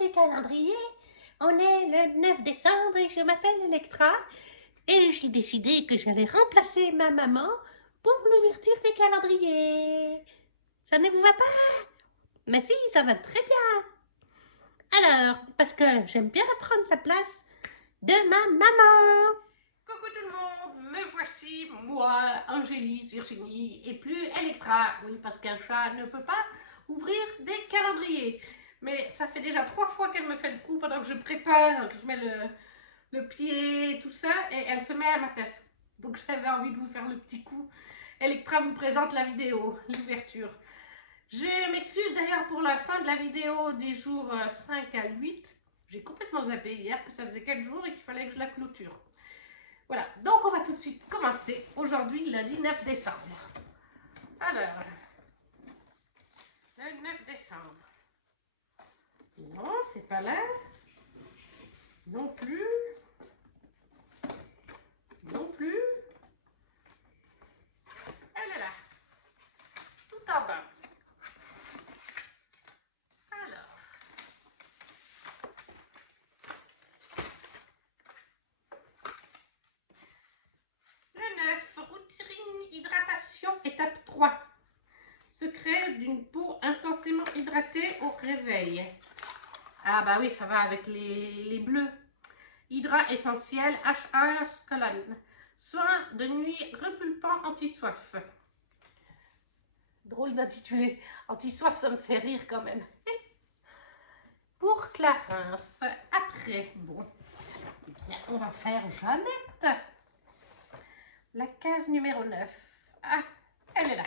les calendriers. On est le 9 décembre et je m'appelle Electra. Et j'ai décidé que j'allais remplacer ma maman pour l'ouverture des calendriers. Ça ne vous va pas? Mais si, ça va très bien. Alors, parce que j'aime bien prendre la place de ma maman. Coucou tout le monde, me voici, moi, Angélis, Virginie, et plus Electra. Oui, parce qu'un chat ne peut pas ouvrir des calendriers. Mais ça fait déjà 3 fois qu'elle me fait le coup pendant que je prépare, que je mets le pied, tout ça, et elle se met à ma place. Donc j'avais envie de vous faire le petit coup. Electra vous présente la vidéo, l'ouverture. Je m'excuse d'ailleurs pour la fin de la vidéo des jours 5 à 8. J'ai complètement zappé hier que ça faisait 4 jours et qu'il fallait que je la clôture. Voilà, donc on va tout de suite commencer aujourd'hui, lundi 9 décembre. Alors, le 9 décembre. Non, c'est pas là. Non plus. Non plus. Elle est là. Tout en bas. Alors. Le 9, routine hydratation, étape 3. Secret d'une peau intensément hydratée au réveil. Ah bah oui, ça va avec les bleus. Hydra essentiel, HA Scolan. Soin de nuit repulpant anti-soif. Drôle d'intitulé. Anti-soif, ça me fait rire quand même. Pour Clarence, après, bon, eh bien, on va faire Jeannette. La case numéro 9. Ah, elle est là.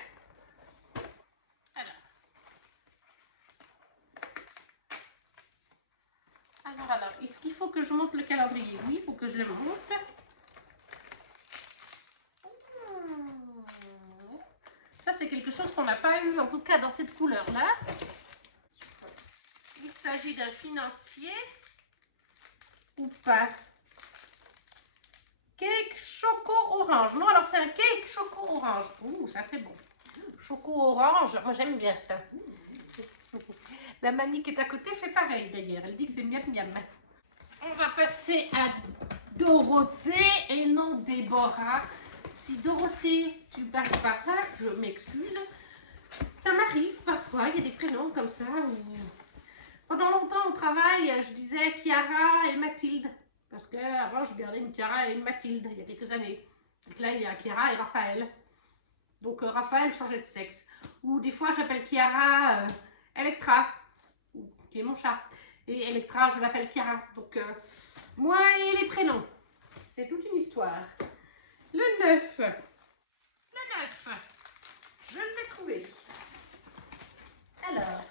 Alors, est-ce qu'il faut que je monte le calendrier? Oui, il faut que je le monte. Ça, c'est quelque chose qu'on n'a pas eu, en tout cas dans cette couleur-là. Il s'agit d'un financier ou pas? Cake choco orange. Non, alors c'est un cake choco orange. Ouh, ça c'est bon. Choco orange, moi j'aime bien ça. La mamie qui est à côté fait pareil d'ailleurs. Elle dit que c'est miam miam. On va passer à Dorothée et non Déborah. Si Dorothée, tu passes par là, je m'excuse. Ça m'arrive parfois, il y a des prénoms comme ça. Où... Pendant longtemps au travail, je disais Chiara et Mathilde. Parce qu'avant, je gardais une Chiara et une Mathilde, il y a quelques années. Donc là, il y a Chiara et Raphaël. Donc Raphaël changeait de sexe. Ou des fois, j'appelle Chiara Electra, qui est mon chat. Et Electra, je l'appelle Chiara. Donc, moi et les prénoms. C'est toute une histoire. Le 9. Le 9. Je l'ai trouvé. Alors,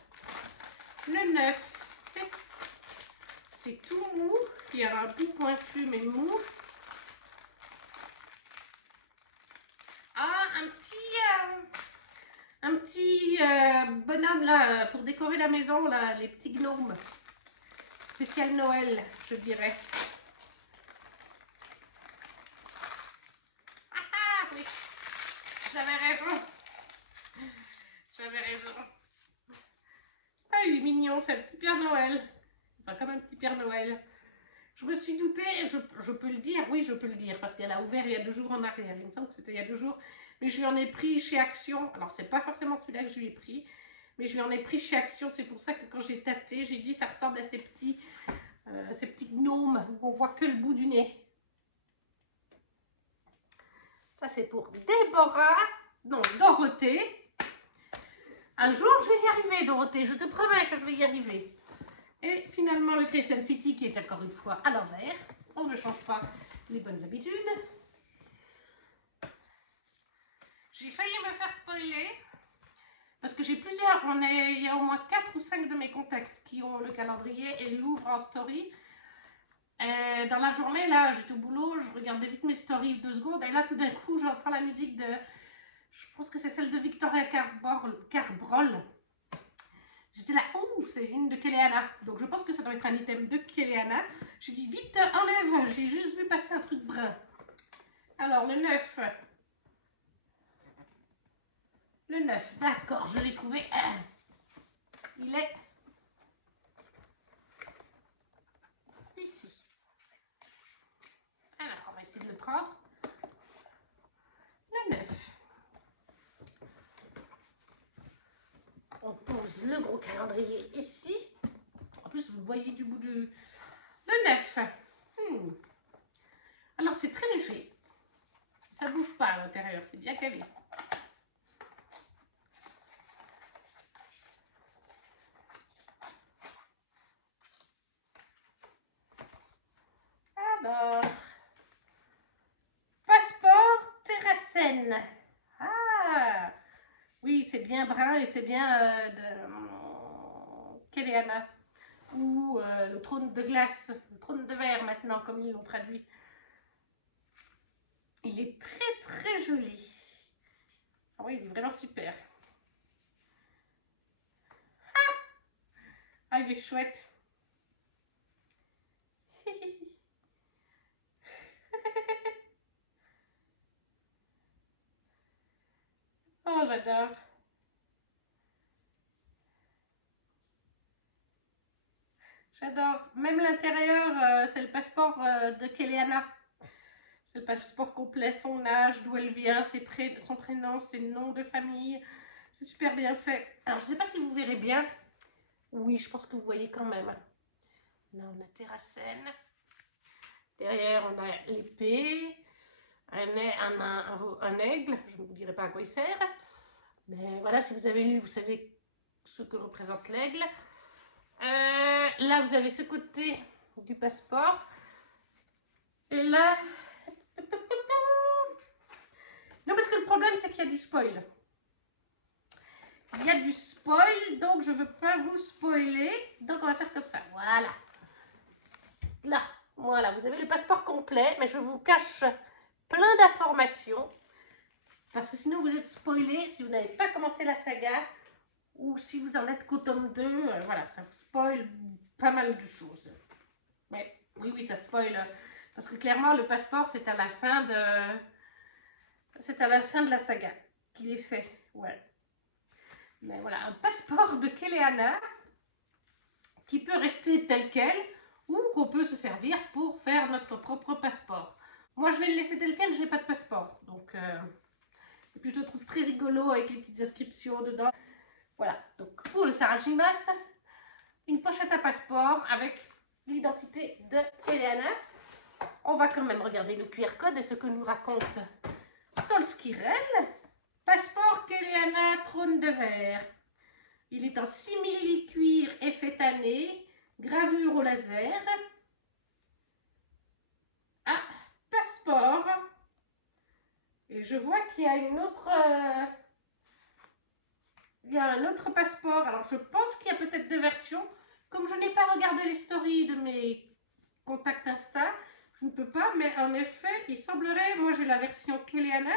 le 9, c'est tout mou. Il y a un bout pointu, mais mou. Ah, un petit bonhomme là, pour décorer la maison, là, les petits gnomes. Spécial Noël, je dirais. Ah oui, j'avais raison. J'avais raison. Ah, il est mignon, c'est le petit Père Noël. Enfin, comme un petit Père Noël. Je me suis doutée, je peux le dire, oui, je peux le dire, parce qu'elle a ouvert il y a 2 jours en arrière. Il me semble que c'était il y a 2 jours. Mais je lui en ai pris chez Action. Alors, c'est pas forcément celui-là que je lui ai pris, mais je lui en ai pris chez Action. C'est pour ça que quand j'ai tâté, j'ai dit ça ressemble à ces petits gnomes où on voit que le bout du nez. Ça, c'est pour Déborah, non, Dorothée. Un jour, je vais y arriver, Dorothée. Je te promets que je vais y arriver. Et finalement, le Crescent City qui est encore une fois à l'envers. On ne change pas les bonnes habitudes. J'ai failli me faire spoiler. Parce que j'ai plusieurs, il y a au moins 4 ou 5 de mes contacts qui ont le calendrier et l'ouvrent en story. Et dans la journée, là, j'étais au boulot, je regardais vite mes stories 2 secondes. Et là, tout d'un coup, j'entends la musique de... Je pense que c'est celle de Victoria Carbrol. J'étais là, oh, c'est une de Kéléana. Donc je pense que ça doit être un item de Kéléana. J'ai dit, vite, enlève. J'ai juste vu passer un truc brun. Alors, le 9. Le 9, d'accord, je l'ai trouvé. Il est de le prendre. Le 9. On pose le gros calendrier ici. En plus, vous le voyez du bout du... Le 9. Alors, c'est très léger. Ça ne bouge pas à l'intérieur, c'est bien calé. Alors, passeport Terracène. Ah, oui, c'est bien brun et c'est bien de Kéléana. Ou le trône de glace, le trône de verre maintenant, comme ils l'ont traduit. Il est très très joli. Ah oui, il est vraiment super. Ah, il est chouette. Oh, j'adore. J'adore. Même l'intérieur, c'est le passeport de Kéléana. C'est le passeport complet, son âge, d'où elle vient, son prénom, ses noms de famille. C'est super bien fait. Alors, je ne sais pas si vous verrez bien. Oui, je pense que vous voyez quand même. Là, on a Terracène. Derrière, on a l'épée. Un aigle. Je ne vous dirai pas à quoi il sert. Mais voilà, si vous avez lu, vous savez ce que représente l'aigle. Là, vous avez ce côté du passeport. Et là... Non, parce que le problème, c'est qu'il y a du spoil. Il y a du spoil, donc je ne veux pas vous spoiler. Donc, on va faire comme ça. Voilà. Là, voilà, vous avez le passeport complet, mais je vous cache plein d'informations. Parce que sinon, vous êtes spoilé si vous n'avez pas commencé la saga. Ou si vous en êtes qu'au tome 2. Voilà, ça vous spoil pas mal de choses. Mais oui, ça spoil. Parce que clairement, le passeport, c'est à la fin de... C'est à la fin de la saga qu'il est fait. Ouais. Mais voilà, un passeport de Kéléana qui peut rester tel quel ou qu'on peut se servir pour faire notre propre passeport. Moi, je vais le laisser tel quel, je n'ai pas de passeport. Donc, et puis, je le trouve très rigolo avec les petites inscriptions dedans. Voilà, donc pour le Sarajimas, une pochette à passeport avec l'identité de Kéléana. On va quand même regarder le QR code et ce que nous raconte Solskirel. Passeport Kéléana, trône de verre. Il est en simili-cuir effet tanné, gravure au laser. Ah, passeport. Et je vois qu'il y a une autre... il y a un autre passeport. Alors, je pense qu'il y a peut-être deux versions. Comme je n'ai pas regardé les stories de mes contacts Insta, je ne peux pas. Mais en effet, il semblerait... Moi, j'ai la version Kéléana.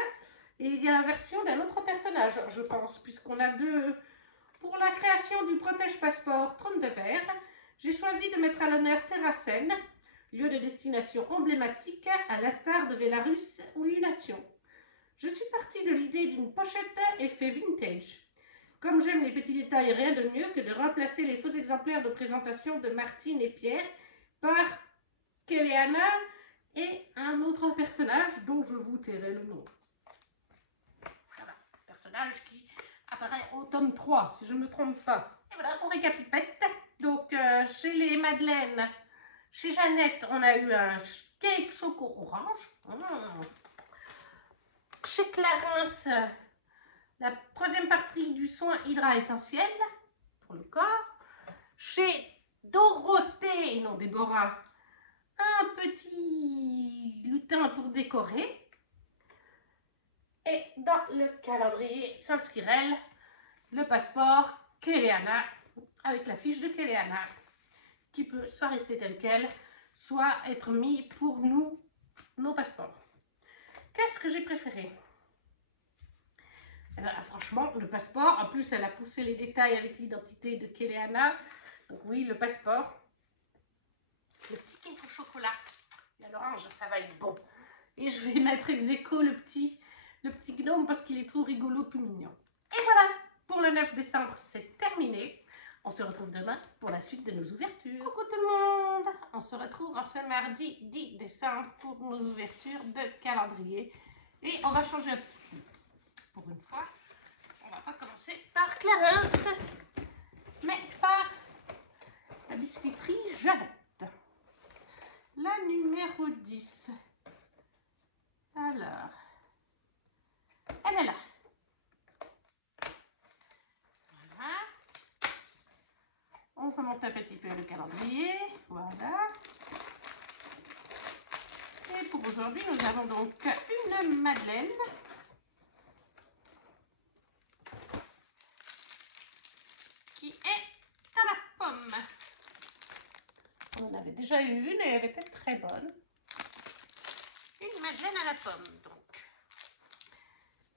Et il y a la version d'un autre personnage, je pense. Puisqu'on a deux... Pour la création du protège-passeport Trône de Verre, j'ai choisi de mettre à l'honneur Terracène, lieu de destination emblématique à l'instar de Vélarus ou Lunation. Je suis partie de l'idée d'une pochette effet vintage. Comme j'aime les petits détails, rien de mieux que de remplacer les faux exemplaires de présentation de Martine et Pierre par Kéléana et un autre personnage dont je vous tairai le nom. Voilà, personnage qui apparaît au tome 3, si je ne me trompe pas. Et voilà, on récapitulette. Donc, chez les Madeleines, chez Jeannette, on a eu un cake choco orange. Chez Clarence, la troisième partie du soin Hydra essentiel pour le corps. Chez Dorothée, et non Déborah, un petit lutin pour décorer. Et dans le calendrier Solskirel, le passeport Kéléana, avec la fiche de Kéléana, qui peut soit rester tel quel, soit être mis pour nous, nos passeports. Qu'est-ce que j'ai préféré? Franchement, le passeport, en plus elle a poussé les détails avec l'identité de Kéléana. Donc oui, le passeport. Le petit cake au chocolat. Et à l'orange, ça va être bon. Et je vais mettre ex aequo le petit gnome parce qu'il est trop rigolo, tout mignon. Et voilà, pour le 9 décembre, c'est terminé. On se retrouve demain pour la suite de nos ouvertures. Coucou tout le monde! On se retrouve en ce mardi 10 décembre pour nos ouvertures de calendrier. Et on va changer un petit peu. Pour une fois, on va pas commencer par Clarence, mais par la biscuiterie Jeannette. La numéro 10. Alors, elle est là. Voilà. On peut monter un petit peu le calendrier. Voilà. Et pour aujourd'hui, nous avons donc une madeleine. Qui est à la pomme. On en avait déjà eu une et elle était très bonne. Une madeleine à la pomme, donc.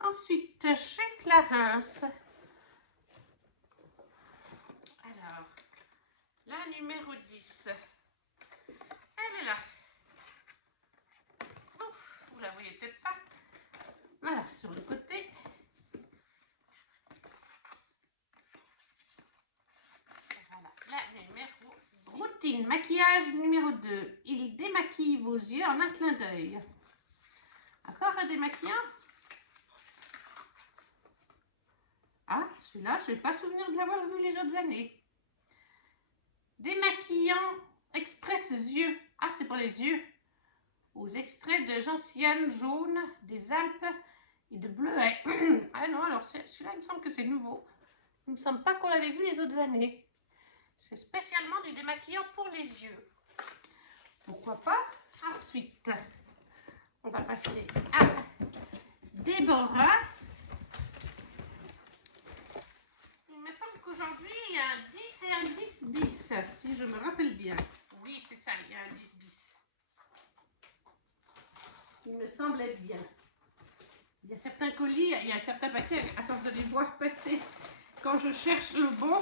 Ensuite, chez Clarence. Alors, la numéro 10. Elle est là. Ouf, vous la voyez peut-être pas. Voilà, sur le côté. Voilà, la numéro 10. Routine, maquillage numéro 2. Il démaquille vos yeux en un clin d'œil. Encore un démaquillant? Ah, celui-là, je n'ai pas souvenir de l'avoir vu les autres années. Démaquillant express yeux. Ah, c'est pour les yeux. Aux extraits de gentiane jaune, des Alpes et de bleuet. Ah non, alors celui-là, il me semble que c'est nouveau. Il ne me semble pas qu'on l'avait vu les autres années. C'est spécialement du démaquillant pour les yeux. Pourquoi pas? Ensuite, on va passer à Déborah. Il me semble qu'aujourd'hui, il y a un 10 et un 10 bis, si je me rappelle bien. Oui, c'est ça, il y a un 10 bis. Il me semblait bien. Il y a certains colis, il y a certains paquets, à force de les voir passer, quand je cherche le bon,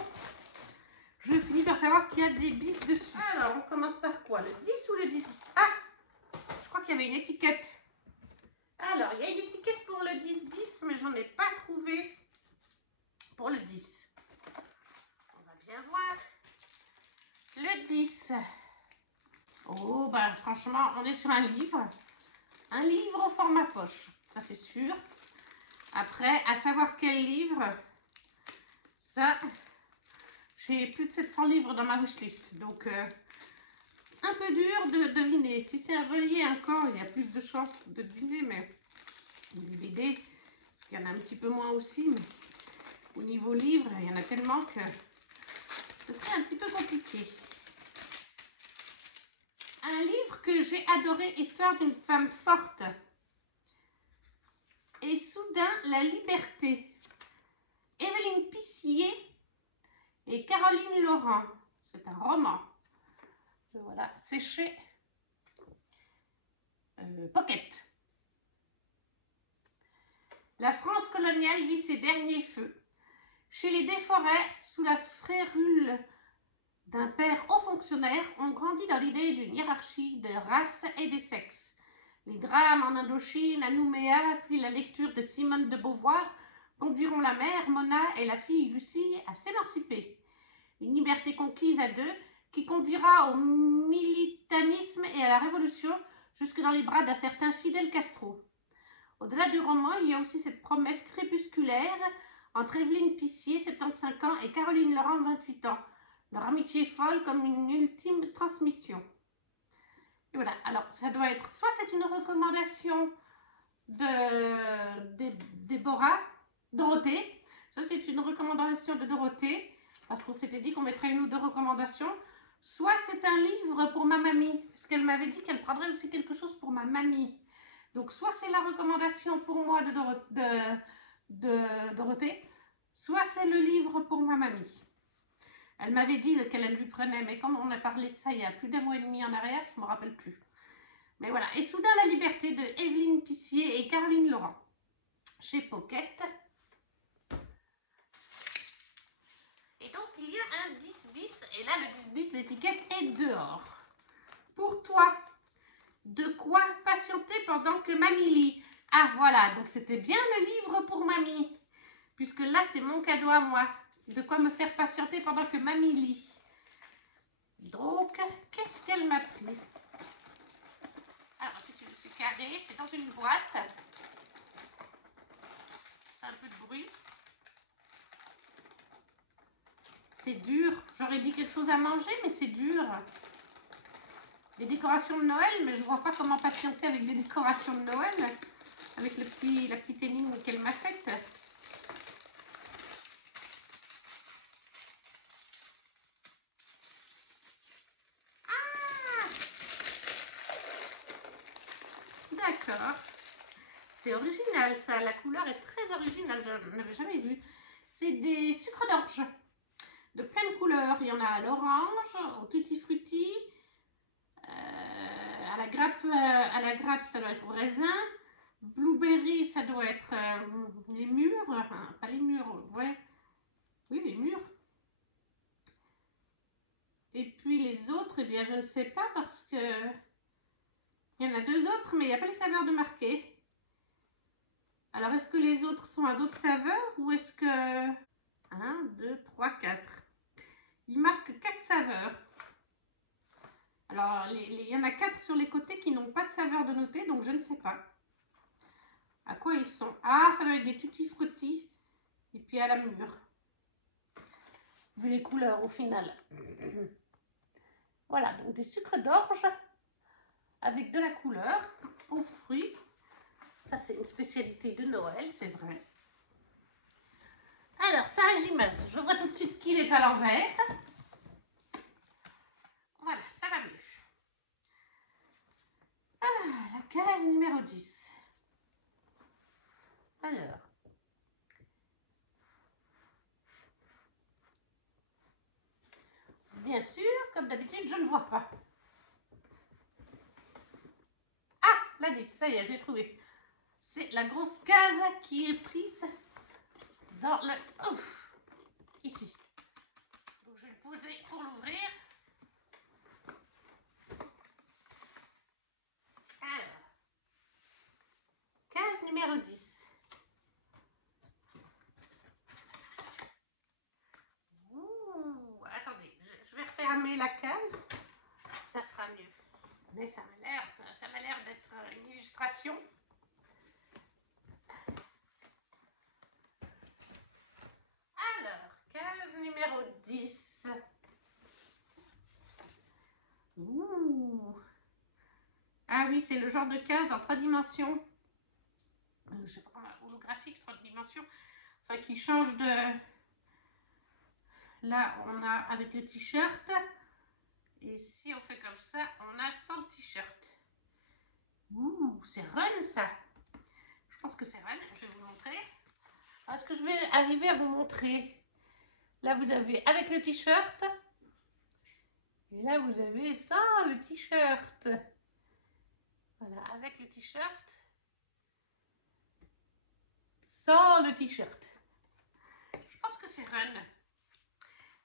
je finis par savoir qu'il y a des bis dessus. Alors, on commence par quoi? Le 10 ou le 10 bis? Ah! Je crois qu'il y avait une étiquette. Alors, il y a une étiquette pour le 10 bis, mais j'en ai pas trouvé pour le 10. On va bien voir. Le 10. Oh, bah franchement, on est sur un livre. Un livre au format poche. Ça, c'est sûr. Après, à savoir quel livre, ça, j'ai plus de 700 livres dans ma wishlist. Donc, un peu dur de deviner. Si c'est un relié encore, il y a plus de chances de deviner, mais les BD, parce qu'il y en a un petit peu moins aussi, mais au niveau livre, il y en a tellement que ce serait un petit peu compliqué. Un livre que j'ai adoré, Histoire d'une femme forte. Et soudain, la liberté. Évelyne Pissier et Caroline Laurent. C'est un roman. Voilà, c'est chez Pocket. La France coloniale vit ses derniers feux. Chez les Desforêts, sous la frérule d'un père haut fonctionnaire, on grandit dans l'idée d'une hiérarchie de races et des sexes. Les drames en Indochine, à Nouméa, puis la lecture de Simone de Beauvoir conduiront la mère, Mona, et la fille Lucie à s'émanciper. Une liberté conquise à deux qui conduira au militanisme et à la révolution jusque dans les bras d'un certain Fidel Castro. Au-delà du roman, il y a aussi cette promesse crépusculaire entre Évelyne Pissier, 75 ans, et Caroline Laurent, 28 ans. Leur amitié folle comme une ultime transmission. Et voilà, alors ça doit être, soit c'est une recommandation de Déborah, Dorothée, ça c'est une recommandation de Dorothée, parce qu'on s'était dit qu'on mettrait une ou deux recommandations, soit c'est un livre pour ma mamie, parce qu'elle m'avait dit qu'elle prendrait aussi quelque chose pour ma mamie. Donc soit c'est la recommandation pour moi de Dorothée, soit c'est le livre pour ma mamie. Elle m'avait dit qu'elle lui prenait, mais comme on a parlé de ça il y a plus d'un mois et demi en arrière, je ne me rappelle plus. Mais voilà, et Soudain la liberté de Évelyne Pissier et Caroline Laurent, chez Pocket. Et donc il y a un 10 bis, et là le 10 bis, l'étiquette est dehors. Pour toi, de quoi patienter pendant que mamie lit? Ah voilà, donc c'était bien le livre pour mamie, puisque là c'est mon cadeau à moi. de quoi me faire patienter pendant que mamie lit. Donc, qu'est-ce qu'elle m'a pris? Alors, c'est carré, c'est dans une boîte. Un peu de bruit. C'est dur. J'aurais dit quelque chose à manger, mais c'est dur. Des décorations de Noël, mais je ne vois pas comment patienter avec des décorations de Noël. Avec la petite énigme qu'elle m'a faite. Ah! D'accord. C'est original ça. La couleur est très originale. Je n'avais jamais vu. C'est des sucres d'orge. De plein de couleurs. Il y en a à l'orange, au tutti frutti, à la grappe, ça doit être au raisin. Blueberry, ça doit être les mûres, enfin, pas les mûres, ouais, oui les mûres. Et puis les autres, eh bien je ne sais pas parce que il y en a deux autres, mais il n'y a pas les saveurs de marqué. Alors est-ce que les autres sont à d'autres saveurs ou est-ce que 1, 2, 3, 4. Il marque 4 saveurs. Alors il y en a 4 sur les côtés qui n'ont pas de saveur de noter, donc je ne sais pas. À quoi ils sont? Ah, ça doit être des tutti frutti. Et puis à la mûre. Vu les couleurs au final. Voilà, donc des sucres d'orge avec de la couleur aux fruits. Ça, c'est une spécialité de Noël, c'est vrai. Alors, Saint-Gimas, je vois tout de suite qu'il est à l'envers. Voilà, ça va mieux. Ah, la case numéro 10. Alors. Bien sûr, comme d'habitude, je ne vois pas. Ah, la 10, ça y est, je l'ai trouvé. C'est la grosse case qui est prise dans le... Oh, ici. Donc, je vais le poser pour l'ouvrir. Alors, case numéro 10. Ouh, attendez, je vais refermer la case. Ça sera mieux. Mais ça m'a l'air d'être une illustration. Alors, case numéro 10. Ouh. Ah oui, c'est le genre de case en 3 dimensions. Je sais pas comment, holographique, 3 dimensions. Enfin, qui change de... Là, on a avec le t-shirt. Et si on fait comme ça, on a sans le t-shirt. Ouh, c'est run ça. Je pense que c'est run. Je vais vous montrer. Est-ce que je vais arriver à vous montrer? Là, vous avez avec le t-shirt. Et là, vous avez sans le t-shirt. Voilà, avec le t-shirt. Sans le t-shirt. Je pense que c'est run.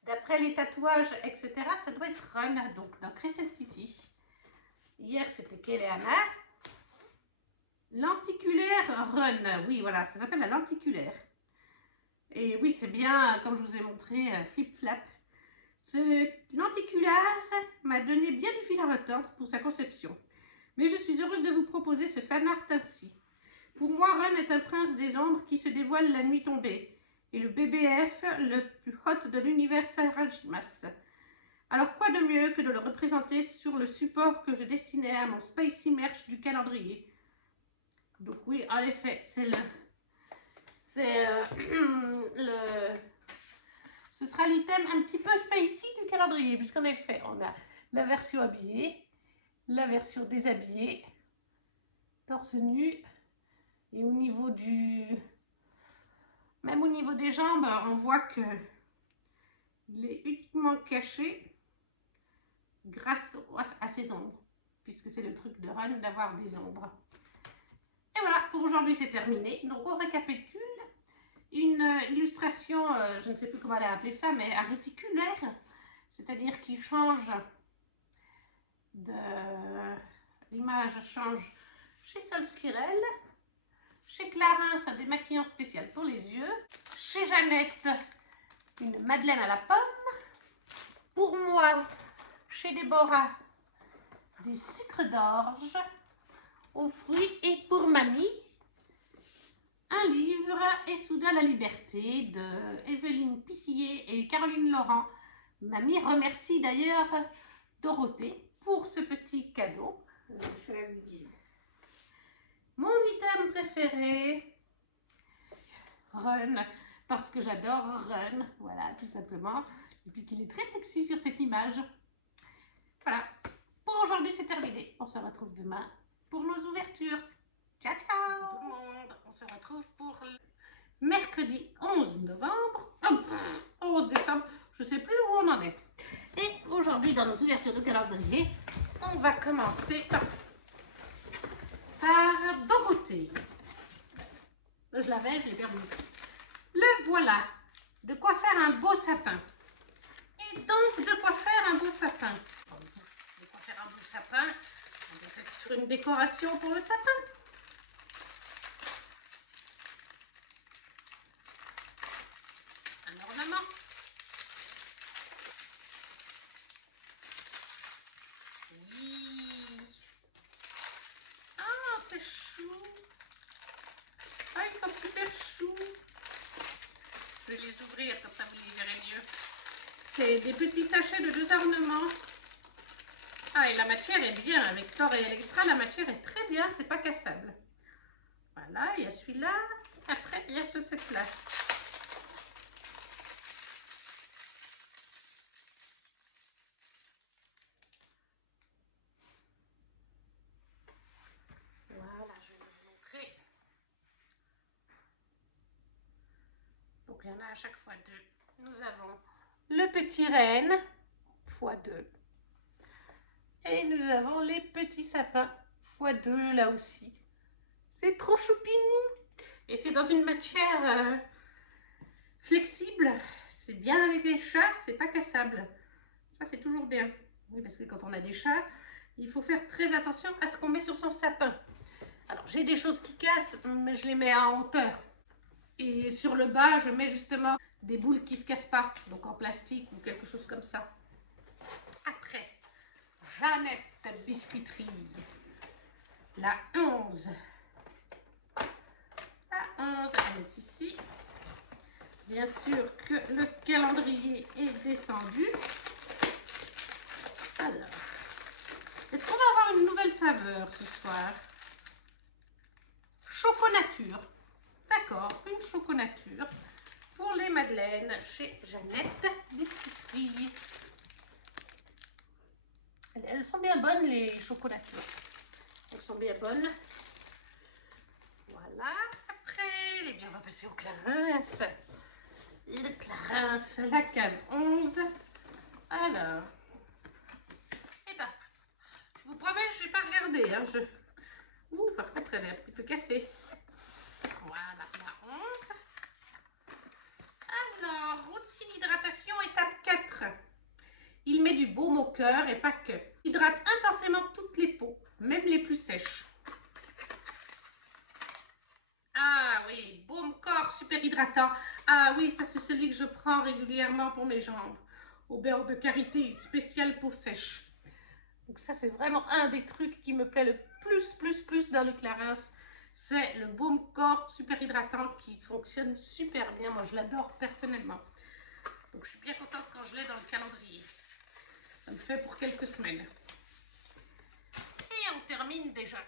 D'après les tatouages, etc., ça doit être run. Donc, dans Crescent City. Hier, c'était Keleana. Lenticulaire run. Oui, voilà, ça s'appelle la lenticulaire. Et oui, c'est bien, comme je vous ai montré, flip-flap. Ce lenticulaire m'a donné bien du fil à retordre pour sa conception. Mais je suis heureuse de vous proposer ce fan art ainsi. Pour moi, Ren est un prince des ombres qui se dévoile la nuit tombée. Et le BBF, le plus hot de l'univers Saint-Gimas. Alors quoi de mieux que de le représenter sur le support que je destinais à mon Spicy Merch du calendrier. Donc oui, en effet, c'est le... Ce sera l'item un petit peu spicy du calendrier, puisqu'en effet, on a la version habillée, la version déshabillée, torse nu, et au niveau du... Même au niveau des jambes, on voit que il est uniquement caché grâce à ses ombres, puisque c'est le truc de Run d'avoir des ombres. Et voilà, pour aujourd'hui c'est terminé. Donc on récapitule. Une illustration, je ne sais plus comment elle a appelé ça, mais un réticulaire, c'est-à-dire qu'il change de... L'image change chez Sol Skirel, chez Clarins, un démaquillant spécial pour les yeux, chez Jeannette, une madeleine à la pomme. Pour moi, chez Déborah, des sucres d'orge aux fruits. Et pour mamie, un livre, Et soudain la liberté, de Evelyne Pissillet et Caroline Laurent. Mamie remercie d'ailleurs Dorothée pour ce petit cadeau. Mon item préféré, Run, parce que j'adore Run, voilà, tout simplement. Et puis qu'il est très sexy sur cette image. Voilà, pour aujourd'hui c'est terminé. On se retrouve demain pour nos ouvertures. Ciao, ciao tout le monde. On se retrouve pour mercredi 11 novembre. Oh, 11 décembre, je ne sais plus où on en est. Et aujourd'hui, dans nos ouvertures de calendrier, on va commencer par Dorothée. Je l'avais, je l'ai perdu. Le voilà. De quoi faire un beau sapin. Et donc, de quoi faire un beau sapin. De quoi faire un beau sapin. On va être sur une décoration pour le sapin. Un ornement. Oui. Ah, c'est chou. Ah, ils sont super choux. Je vais les ouvrir, comme ça vous les verrez mieux. C'est des petits sachets de 2 ornements. Ah, et la matière est bien. Avec Thor et Electra, la matière est très bien. C'est pas cassable. Voilà, il y a celui-là. Après, il y a ce set-là. Voilà, je vais vous montrer. Donc, il y en a à chaque fois 2. Nous avons le petit renne, x2. Et nous avons les petits sapins, x2 là aussi. C'est trop choupinou. Et c'est dans une matière flexible. C'est bien avec les chats, c'est pas cassable. Ça, c'est toujours bien. Oui, parce que quand on a des chats, il faut faire très attention à ce qu'on met sur son sapin. Alors, j'ai des choses qui cassent, mais je les mets en hauteur. Et sur le bas, je mets justement des boules qui ne se cassent pas, donc en plastique ou quelque chose comme ça. Après, Jeannette Biscuiterie, la 11. La 11, elle est ici. Bien sûr que le calendrier est descendu. Alors, est-ce qu'on va avoir une nouvelle saveur ce soir? Choconature. D'accord, une choconature pour les madeleines chez Jeannette Biscuiterie. Elles sont bien bonnes, les chocolatures. Elles sont bien bonnes. Voilà. Après, eh bien, on va passer au Clarins. Le Clarins, la case 11. Alors, eh ben, je vous promets, je n'ai pas regardé. Hein, Ouh, par contre, elle est un petit peu cassée. Voilà, la 11. Alors, routine hydratation, étape 4. Il met du baume au cœur et pas que. Hydrate intensément toutes les peaux, même les plus sèches. Ah oui, baume corps super hydratant. Ah oui, ça c'est celui que je prends régulièrement pour mes jambes. Au beurre de karité, spécial peau sèche. Donc ça c'est vraiment un des trucs qui me plaît le plus dans le Clarins. C'est le baume corps super hydratant qui fonctionne super bien. Moi je l'adore personnellement. Donc je suis bien contente quand je l'ai dans le calendrier. Ça me fait pour quelques semaines. Et on termine déjà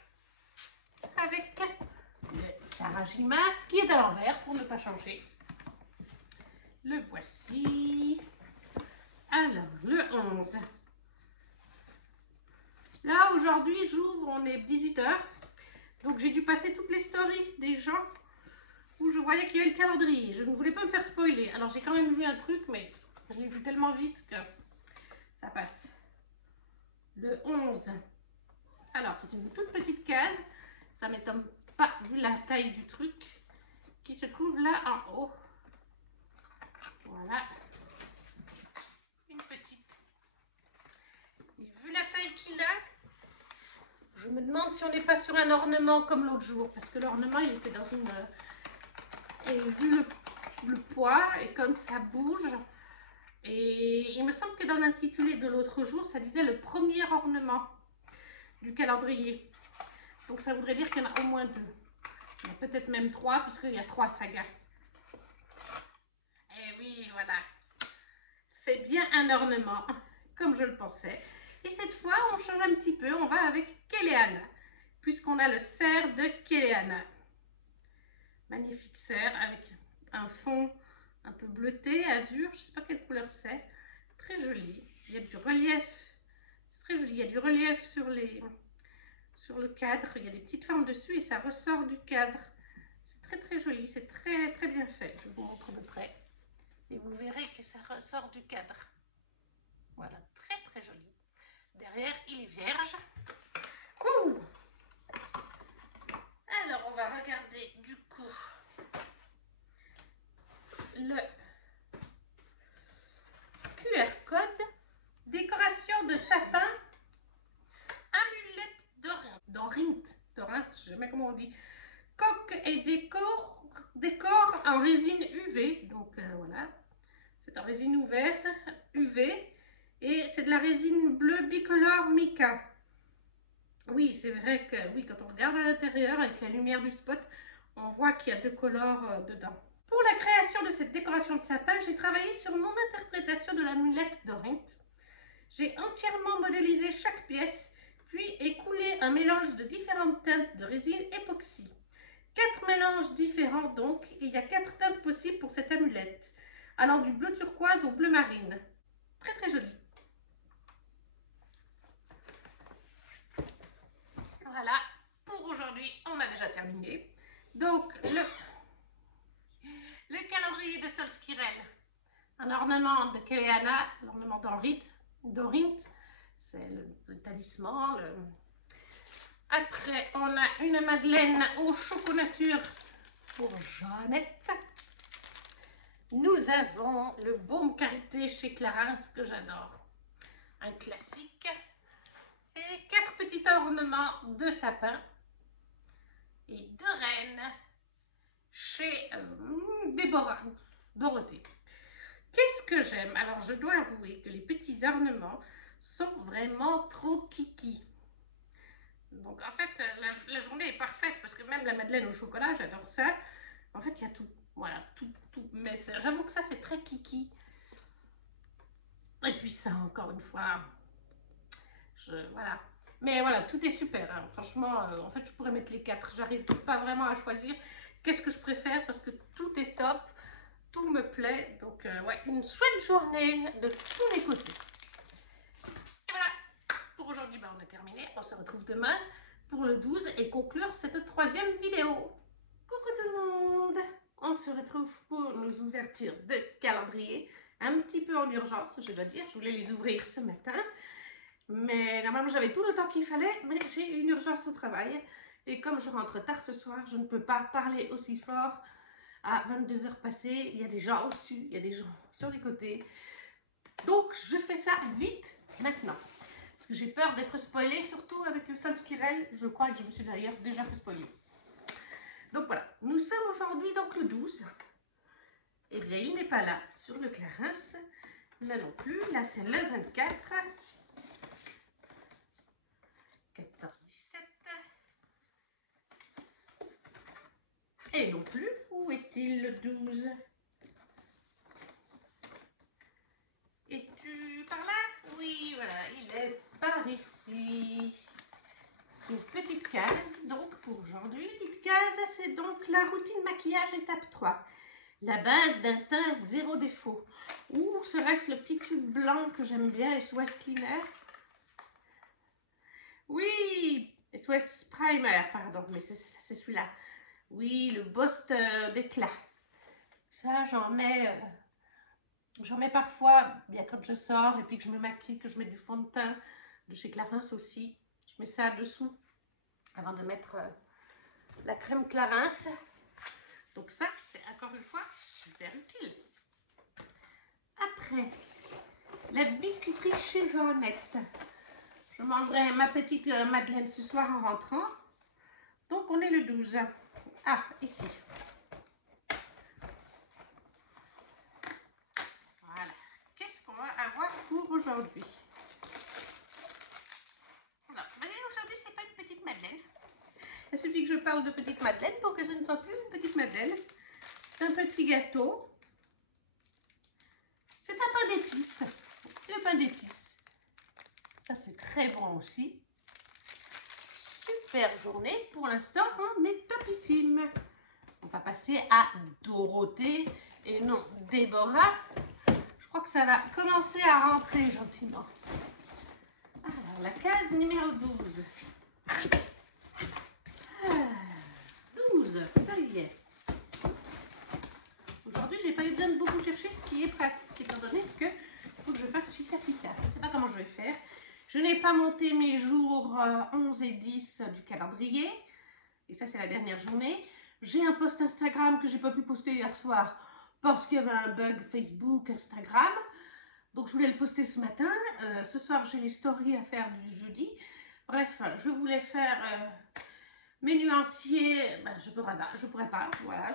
avec le Sarah Gimas qui est à l'envers pour ne pas changer. Le voici. Alors, le 11. Là, aujourd'hui, j'ouvre, on est 18 h. Donc, j'ai dû passer toutes les stories des gens où je voyais qu'il y avait le calendrier. Je ne voulais pas me faire spoiler. Alors, j'ai quand même vu un truc, mais je l'ai vu tellement vite que ça passe. Le 11. Alors, c'est une toute petite case. Ça ne m'étonne pas, vu la taille du truc, qui se trouve là en haut. Voilà. Une petite. Et vu la taille qu'il a, je me demande si on n'est pas sur un ornement comme l'autre jour. Parce que l'ornement, il était dans une... Et vu le poids et comme ça bouge. Et il me semble que dans l'intitulé de l'autre jour, ça disait le premier ornement du calendrier. Donc ça voudrait dire qu'il y en a au moins 2. Il y en a peut-être même 3 puisqu'il y a 3 sagas. Et oui, voilà. C'est bien un ornement, comme je le pensais. Et cette fois, on change un petit peu. On va avec Kéléana, puisqu'on a le cerf de Kéléana. Magnifique cerf avec un fond un peu bleuté, azur. Je ne sais pas quelle couleur c'est. Très joli. Il y a du relief. C'est très joli. Il y a du relief sur le cadre. Il y a des petites formes dessus et ça ressort du cadre. C'est très très joli. C'est très très bien fait. Je vous montre de près. Et vous verrez que ça ressort du cadre. Voilà, très très joli. Derrière, il est vierge. Ouh! Alors, on va regarder du coup le QR code. Décoration de sapin. Amulette Dorinthe, je sais jamais comment on dit. Coque et décor en résine UV. Donc voilà, c'est en résine UV. Et c'est de la résine bleue bicolore mica. Oui, c'est vrai que oui, quand on regarde à l'intérieur avec la lumière du spot, on voit qu'il y a 2 colores dedans. Pour la création de cette décoration de sapin, j'ai travaillé sur mon interprétation de l'amulette Dorinthe. J'ai entièrement modélisé chaque pièce, puis écoulé un mélange de différentes teintes de résine époxy. 4 mélanges différents donc, il y a 4 teintes possibles pour cette amulette, allant du bleu turquoise au bleu marine. Très très joli. Voilà, pour aujourd'hui, on a déjà terminé. Donc, le calendrier de Solskirel, un ornement de Kéléana, l'ornement Dorinthe, c'est le talisman. Après, on a une madeleine au choconature pour Jeannette. Nous avons le baume karité chez Clarins que j'adore, un classique. Et 4 petits ornements de sapin et 2 reines chez Dorothée. Qu'est-ce que j'aime? Alors, je dois avouer que les petits ornements sont vraiment trop kiki. Donc, en fait, la journée est parfaite parce que même la madeleine au chocolat, j'adore ça. En fait, il y a tout. Voilà, tout. Mais j'avoue que ça, c'est très kiki. Et puis ça, encore une fois, voilà. Mais voilà, tout est super. Hein. Franchement, en fait, je pourrais mettre les 4. J'arrive pas vraiment à choisir qu'est-ce que je préfère parce que tout est top. Tout me plaît. Donc, ouais, une chouette journée de tous les côtés. Et voilà, pour aujourd'hui, on a terminé. On se retrouve demain pour le 12 et conclure cette 3e vidéo. Coucou tout le monde! On se retrouve pour nos ouvertures de calendrier. Un petit peu en urgence, je dois dire. Je voulais les ouvrir ce matin. Mais normalement, j'avais tout le temps qu'il fallait. Mais j'ai une urgence au travail. Et comme je rentre tard ce soir, je ne peux pas parler aussi fort. À 22 h passées, il y a des gens au-dessus, il y a des gens sur les côtés. Donc, je fais ça vite maintenant. Parce que j'ai peur d'être spoilée, surtout avec le Solskirel. Je crois que je me suis d'ailleurs déjà fait spoiler. Donc voilà, nous sommes aujourd'hui donc le 12. Eh bien, il n'est pas là sur le Clarins. Là non plus. Là, c'est le 24. 14, 17. Et non plus. Où est-il le 12? Es-tu par là? Oui, voilà, il est par ici. Une petite case, donc pour aujourd'hui. Petite case, c'est donc la routine maquillage étape 3. La base d'un teint zéro défaut. Ou serait-ce le petit tube blanc que j'aime bien, SOS Cleaner? Oui, SOS Primer, pardon, mais c'est celui-là. Oui, le Boss d'éclat. Ça, j'en mets parfois, bien quand je sors et puis que je me maquille, que je mets du fond de teint de chez Clarins aussi. Je mets ça dessous avant de mettre la crème Clarins. Donc ça, c'est encore une fois super utile. Après, la biscuiterie chez Jeannette. Je mangerai ma petite madeleine ce soir en rentrant. Donc on est le 12. Ah, ici. aujourd'hui. Alors, aujourd'hui, c'est pas une petite madeleine. Il suffit que je parle de petite madeleine pour que ce ne soit plus une petite madeleine. C'est un petit gâteau. C'est un pain d'épices. Le pain d'épices. Ça, c'est très bon aussi. Super journée. Pour l'instant, on est topissime. On va passer à Dorothée et non Déborah. Je crois que ça va commencer à rentrer gentiment. Alors, la case numéro 12. 12, ça y est. Aujourd'hui, j'ai pas eu besoin de beaucoup chercher, ce qui est pratique, étant donné que il faut que je fasse fissa-fissa. Je ne sais pas comment je vais faire. Je n'ai pas monté mes jours 11 et 10 du calendrier. Et ça, c'est la dernière journée. J'ai un post Instagram que j'ai pas pu poster hier soir parce qu'il y avait un bug Facebook, Instagram. Donc, je voulais le poster ce matin. Ce soir, j'ai les stories à faire du jeudi. Bref, je voulais faire mes nuanciers. Ben, je pourrais pas. Voilà,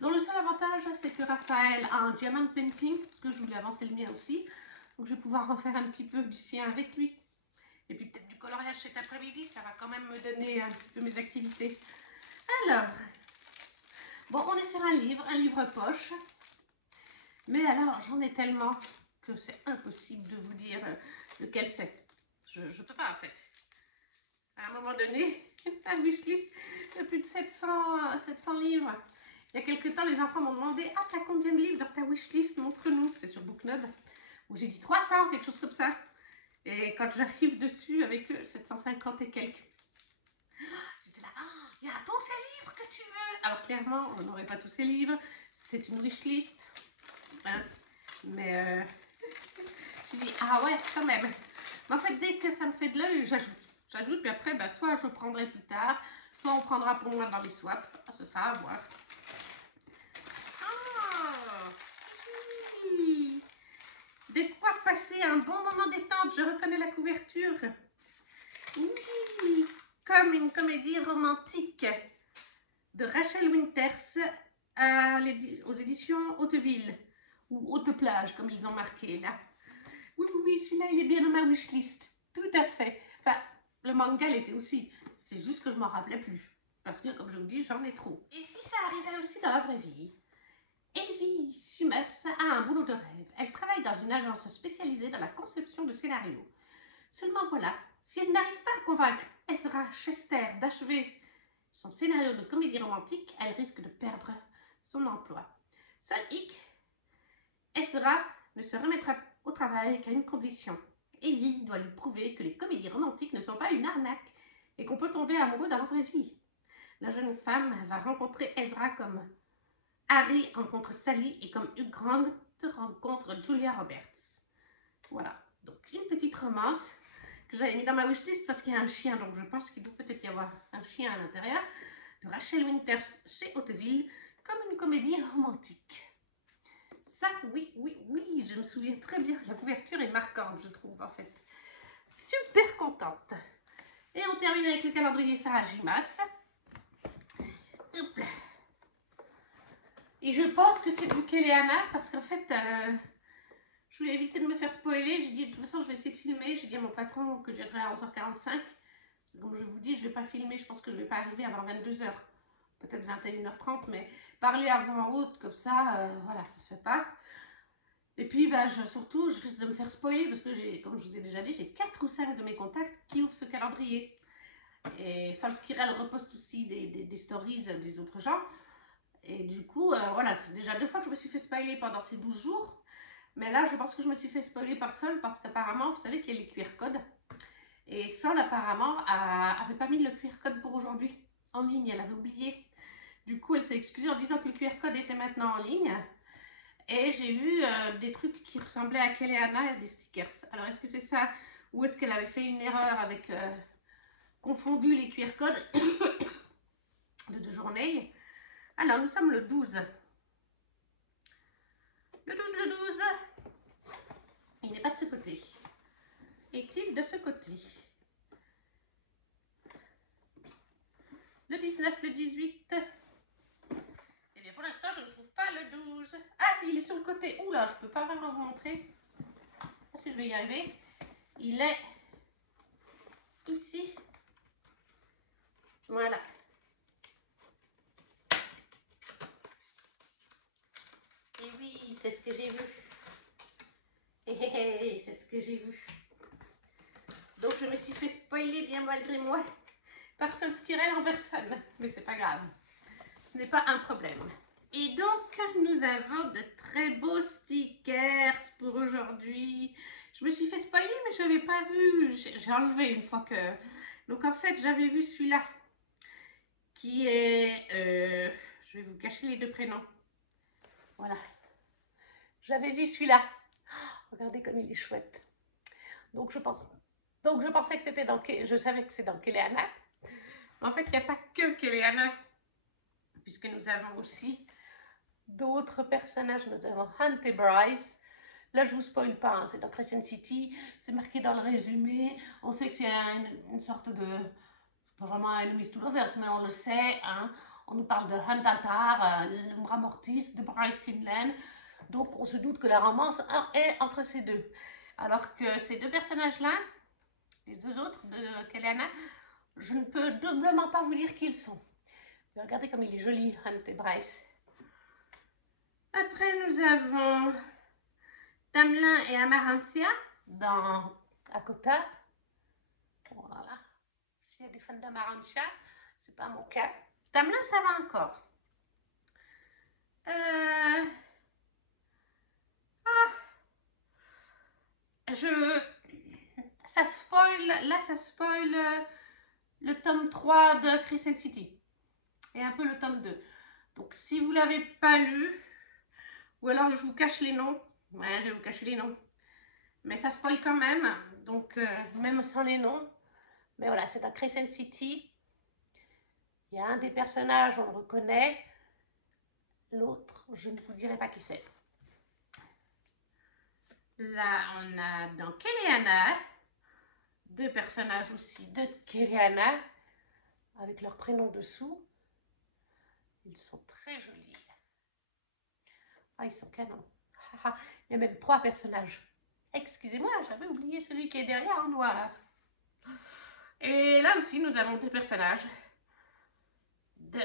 Donc, le seul avantage, c'est que Raphaël a un diamond painting, parce que je voulais avancer le mien aussi. Donc, je vais pouvoir en faire un petit peu du sien avec lui. Et puis, peut-être du coloriage cet après-midi, ça va quand même me donner un petit peu mes activités. Alors, bon, on est sur un livre poche. Mais alors, j'en ai tellement que c'est impossible de vous dire lequel c'est. Je ne peux pas, en fait. À un moment donné, ma wishlist de plus de 700 livres. Il y a quelques temps, les enfants m'ont demandé « Ah, t'as combien de livres dans ta wishlist? Montre-nous. » C'est sur Booknode. Où j'ai dit 300, quelque chose comme ça. Et quand j'arrive dessus avec eux, 750 et quelques. J'étais là, oh, il y a tous ces livres que tu veux. Alors clairement, on n'aurait pas tous ces livres. C'est une wishlist. Hein. Mais je dis, ah ouais, quand même. Mais en fait, dès que ça me fait de l'œil, j'ajoute. J'ajoute, puis après, ben, soit je prendrai plus tard, soit on prendra pour moi dans les swaps. Ce sera à voir. De quoi passer un bon moment détente. Je reconnais la couverture. Oui, comme une comédie romantique de Rachel Winters aux éditions Hauteville. Ou Haute-Plage, comme ils ont marqué là. Oui, oui, oui, celui-là, il est bien dans ma wishlist. Tout à fait. Enfin, le manga l'était aussi. C'est juste que je m'en rappelais plus. Parce que, comme je vous dis, j'en ai trop. Et si ça arrivait aussi dans la vraie vie? Evie Summers a un boulot de rêve. Elle travaille dans une agence spécialisée dans la conception de scénarios. Seulement voilà, si elle n'arrive pas à convaincre Ezra Chester d'achever son scénario de comédie romantique, elle risque de perdre son emploi. Seul hic, Ezra ne se remettra au travail qu'à une condition. Evie doit lui prouver que les comédies romantiques ne sont pas une arnaque et qu'on peut tomber amoureux dans la vraie vie. La jeune femme va rencontrer Ezra comme Harry rencontre Sally et comme Hugh Grant rencontre Julia Roberts. Voilà, donc une petite romance que j'avais mis dans ma wishlist parce qu'il y a un chien, donc je pense qu'il doit peut-être y avoir un chien à l'intérieur, de Rachel Winters chez Hauteville, comme une comédie romantique. Ça, oui, oui, oui, je me souviens très bien. La couverture est marquante, je trouve, en fait. Super contente. Et on termine avec le calendrier Sarah Gimas. Hop là. Et je pense que c'est du Kéléana parce qu'en fait, je voulais éviter de me faire spoiler. J'ai dit, de toute façon, je vais essayer de filmer. J'ai dit à mon patron que je viendrai à 11h45. Comme je vous dis, je ne vais pas filmer. Je pense que je ne vais pas arriver avant 22h. Peut-être 21h30, mais parler à voix haute comme ça, voilà, ça ne se fait pas. Et puis, bah, surtout, je risque de me faire spoiler parce que, comme je vous ai déjà dit, j'ai 4 ou 5 de mes contacts qui ouvrent ce calendrier. Et Sol Skirel reposte aussi des stories des autres gens. Et du coup, voilà, c'est déjà 2 fois que je me suis fait spoiler pendant ces 12 jours. Mais là, je pense que je me suis fait spoiler par Sol parce qu'apparemment, vous savez qu'il y a les QR codes. Et Sol, apparemment, avait pas mis le QR code pour aujourd'hui en ligne. Elle avait oublié. Du coup, elle s'est excusée en disant que le QR code était maintenant en ligne. Et j'ai vu des trucs qui ressemblaient à Kéléana et des stickers. Alors, est-ce que c'est ça? Ou est-ce qu'elle avait fait une erreur avec confondu les QR codes de 2 journées? Alors, nous sommes le 12. Le 12. Il n'est pas de ce côté. Est-il de ce côté? Le 19, le 18. Eh bien, pour l'instant, je ne trouve pas le 12. Ah, il est sur le côté. Oula, je ne peux pas vraiment vous montrer. si je vais y arriver. Il est ici. Voilà. Et oui, c'est ce que j'ai vu. C'est ce que j'ai vu. Donc je me suis fait spoiler bien malgré moi par Sol Skirel en personne. Mais c'est pas grave. Ce n'est pas un problème. Et donc nous avons de très beaux stickers pour aujourd'hui. Je me suis fait spoiler mais je n'avais pas vu. J'ai enlevé une fois que... Donc en fait j'avais vu celui-là qui est... je vais vous cacher les deux prénoms. Voilà. J'avais vu celui-là. Regardez comme il est chouette. Donc je pensais que c'était dans... Je savais que c'est dans Keleana. Mais en fait, il n'y a pas que Keleana. Puisque nous avons aussi d'autres personnages. Nous avons Hunt et Bryce. Là, je ne vous spoil pas. Hein, c'est dans Crescent City. C'est marqué dans le résumé. On sait que c'est une sorte de... pas vraiment un enemies to lovers, mais on le sait. Hein. On nous parle de Hunt Altar, le bras mortis, de Bryce Quinlan. Donc, on se doute que la romance est entre ces deux. Alors que ces deux personnages-là, les deux autres de Keleana, je ne peux doublement pas vous dire qui ils sont. Mais regardez comme il est joli, Hunt et Bryce. Après, nous avons Tamlin et Amaranthia dans Akota. Voilà. S'il y a des fans d'Amaranthia, c'est pas mon cas. Tamlin, ça va encore. Ça spoil, là ça spoil le tome 3 de Crescent City et un peu le tome 2. Donc si vous ne l'avez pas lu, ou alors je vous cache les noms, ouais je vais vous cacher les noms, mais ça spoil quand même, donc même sans les noms. Mais voilà, c'est dans Crescent City. Il y a un des personnages, on le reconnaît, l'autre, je ne vous dirai pas qui c'est. Là, on a dans Keleana, deux personnages aussi de Keleana, avec leur prénom dessous. Ils sont très jolis. Ah, ils sont canons. Il y a même 3 personnages. Excusez-moi, j'avais oublié celui qui est derrière en noir. Et là aussi, nous avons 2 personnages de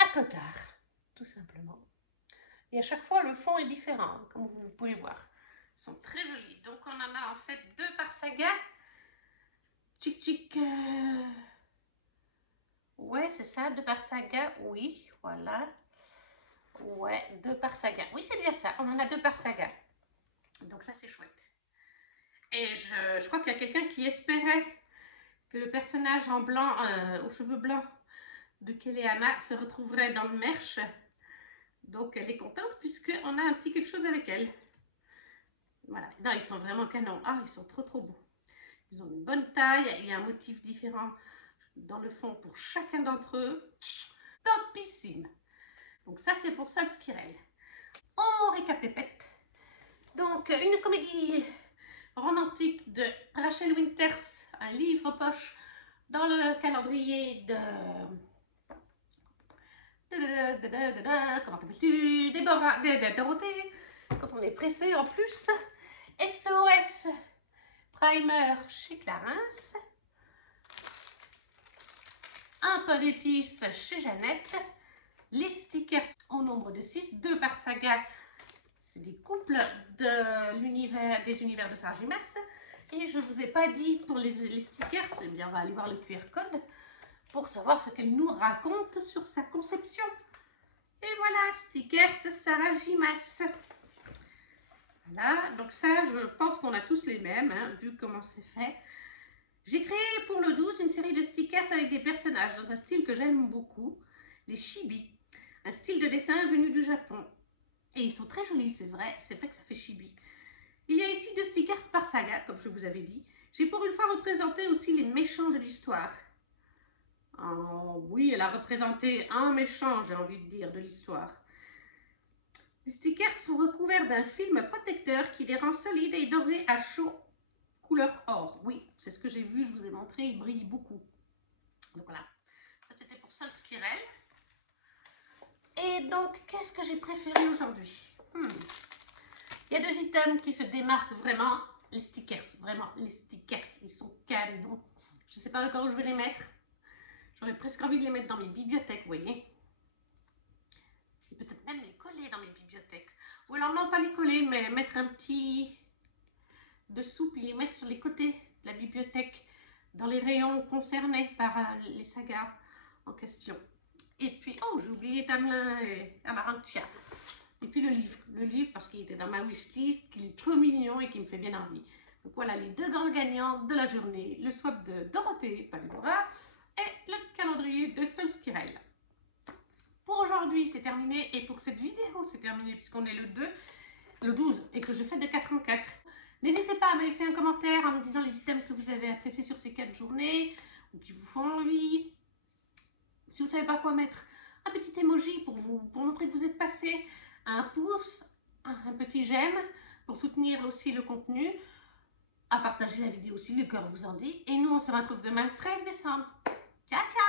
Akotar, tout simplement. Et à chaque fois, le fond est différent, comme vous pouvez voir. Ils sont très jolis. Donc, on en a en fait 2 par saga. Tchic tchic. Ouais, c'est ça, 2 par saga. Oui, voilà. Ouais, 2 par saga. Oui, c'est bien ça. On en a 2 par saga. Donc, ça, c'est chouette. Et je crois qu'il y a quelqu'un qui espérait que le personnage en blanc, aux cheveux blancs de Keleana se retrouverait dans le merch. Donc elle est contente puisqu'on a un petit quelque chose avec elle. Voilà, non, ils sont vraiment canons. Ah, ils sont trop beaux. Ils ont une bonne taille, il y a un motif différent dans le fond pour chacun d'entre eux. Topissime. Donc ça, c'est pour Sol Skirel. On récapépète. Donc, une comédie romantique de Rachel Winters, un livre poche dans le calendrier de... Comment t'appelles-tu? Déborah, Dorothée, quand on est pressé en plus. SOS Primer chez Clarins. Un peu d'épices chez Jeannette. Les stickers au nombre de 6, 2 par saga. C'est des couples de l'univers, des univers de Sargimas. Et je ne vous ai pas dit pour les stickers, c'est bien, on va aller voir le QR code pour savoir ce qu'elle nous raconte sur sa conception. Et voilà, stickers Sargimas. Voilà, donc ça, je pense qu'on a tous les mêmes, hein, vu comment c'est fait. J'ai créé pour le 12 une série de stickers avec des personnages dans un style que j'aime beaucoup, les chibi. Un style de dessin venu du Japon. Et ils sont très jolis, c'est vrai que ça fait chibi. Il y a ici 2 stickers par saga, comme je vous avais dit. J'ai pour une fois représenté aussi les méchants de l'histoire. Oh, oui, elle a représenté un méchant, j'ai envie de dire, de l'histoire. Les stickers sont recouverts d'un film protecteur qui les rend solides et dorés à chaud, couleur or. Oui, c'est ce que j'ai vu, je vous ai montré, il brille beaucoup. Donc voilà, ça c'était pour Sol Skirel. Et donc, qu'est-ce que j'ai préféré aujourd'hui? Il y a 2 items qui se démarquent vraiment, les stickers, vraiment, les stickers, ils sont canons. Je ne sais pas encore où je vais les mettre. J'aurais presque envie de les mettre dans mes bibliothèques, vous voyez. Et peut-être même les coller dans mes bibliothèques. Ou alors non, pas les coller, mais mettre un petit dessous, puis les mettre sur les côtés de la bibliothèque, dans les rayons concernés par les sagas en question. Et puis, oh, j'ai oublié Tamerlane et Amaranthia. Et puis le livre parce qu'il était dans ma wishlist, qu'il est trop mignon et qui me fait bien envie. Donc voilà les 2 grands gagnants de la journée, le swap de Dorothée Pandora et le calendrier de Solskirel. Pour aujourd'hui, c'est terminé et pour cette vidéo, c'est terminé puisqu'on est le 12 et que je fais de 4 en 4. N'hésitez pas à me laisser un commentaire en me disant les items que vous avez appréciés sur ces 4 journées ou qui vous font envie. Si vous ne savez pas quoi mettre, un petit emoji pour montrer que vous êtes passé, un pouce, un petit j'aime pour soutenir aussi le contenu, à partager la vidéo si le cœur vous en dit. Et nous, on se retrouve demain 13 décembre. Ciao, ciao!